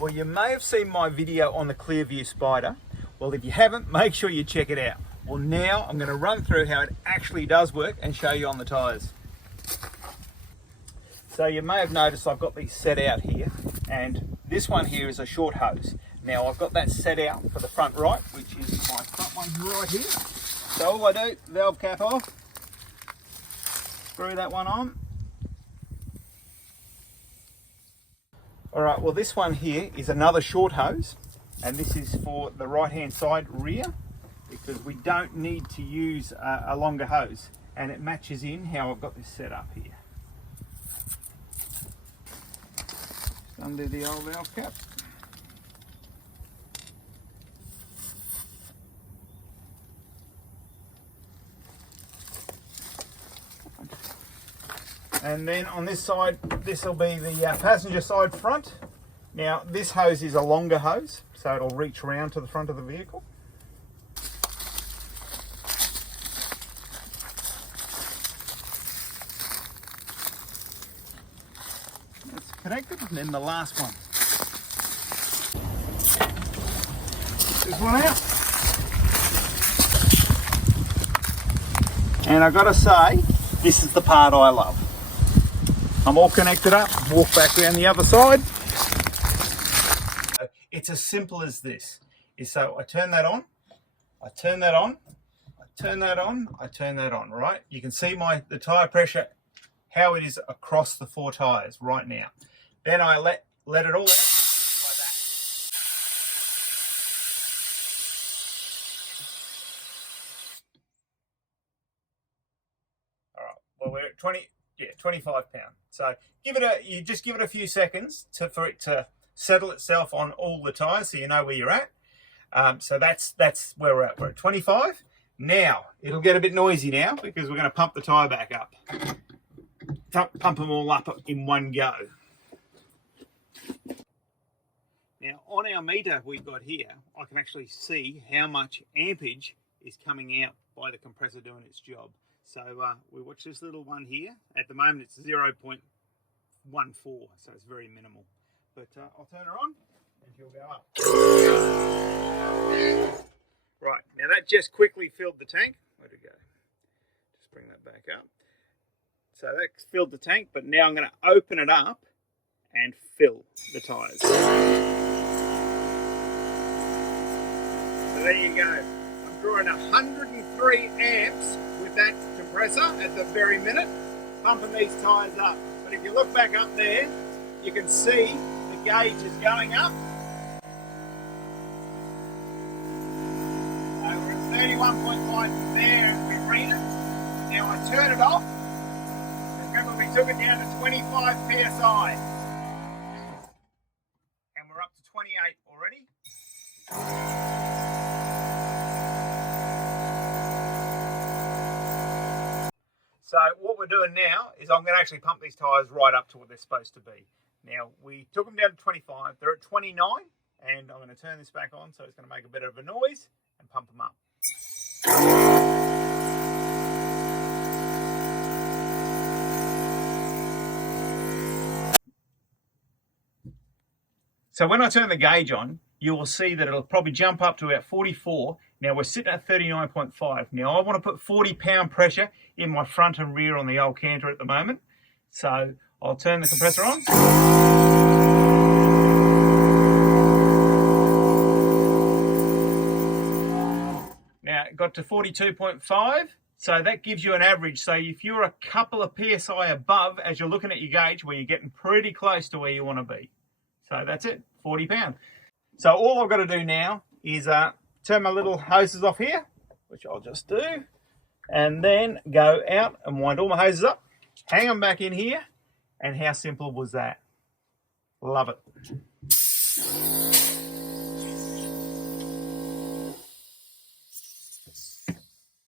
Well, you may have seen my video on the Clearview Spider. Well, if you haven't, make sure you check it out. Well, now I'm going to run through how it actually does work and show you on the tyres. So you may have noticed I've got these set out here, and this one here is a short hose. Now I've got that set out for the front right, which is my front one right here. So all I do, valve cap off, screw that one on. Alright, well this one here is another short hose, and this is for the right hand side rear, because we don't need to use a longer hose, and it matches in how I've got this set up here. Undo the old valve cap. And then on this side, this will be the passenger side front. Now this hose is a longer hose, so it'll reach around to the front of the vehicle. That's connected, and then the last one. This one out. And I've got to say, this is the part I love. I'm all connected up, walk back around the other side. It's as simple as this. So I turn that on, I turn that on, I turn that on, I turn that on, right? You can see the tyre pressure, how it is across the 4 tyres right now. Then I let it all out like that. All right, well we're at 25 pound. So you just give it a few seconds for it to settle itself on all the tyres, so you know where you're at. So that's where we're at. We're at 25. Now it'll get a bit noisy now because we're going to pump the tyre back up. Pump them all up in one go. Now on our meter we've got here, I can actually see how much ampage is coming out by the compressor doing its job. So we watch this little one here. At the moment it's 0.14, so it's very minimal. But I'll turn her on and she'll go up. Right, now that just quickly filled the tank. Where'd it go? Just bring that back up. So that filled the tank, but now I'm going to open it up and fill the tyres. So there you go. I'm drawing 103 amps with that compressor at the very minute, pumping these tyres up. But if you look back up there, you can see the gauge is going up. So we're at 31.5 there as we read it. Now I turn it off. Remember we took it down to 25 psi. And we're up to 28 already. So what we're doing now is I'm going to actually pump these tyres right up to what they're supposed to be. Now we took them down to 25, they're at 29, and I'm going to turn this back on so it's going to make a bit of a noise and pump them up. So when I turn the gauge on, you will see that it'll probably jump up to about 44. Now we're sitting at 39.5. Now I want to put 40 pound pressure in my front and rear on the old canter at the moment. So I'll turn the compressor on. Now it got to 42.5. So that gives you an average. So if you're a couple of PSI above as you're looking at your gauge, where you're getting pretty close to where you want to be. So that's it, 40 pound. So all I've got to do now is turn my little hoses off here, which I'll just do, and then go out and wind all my hoses up, hang them back in here, and how simple was that? Love it.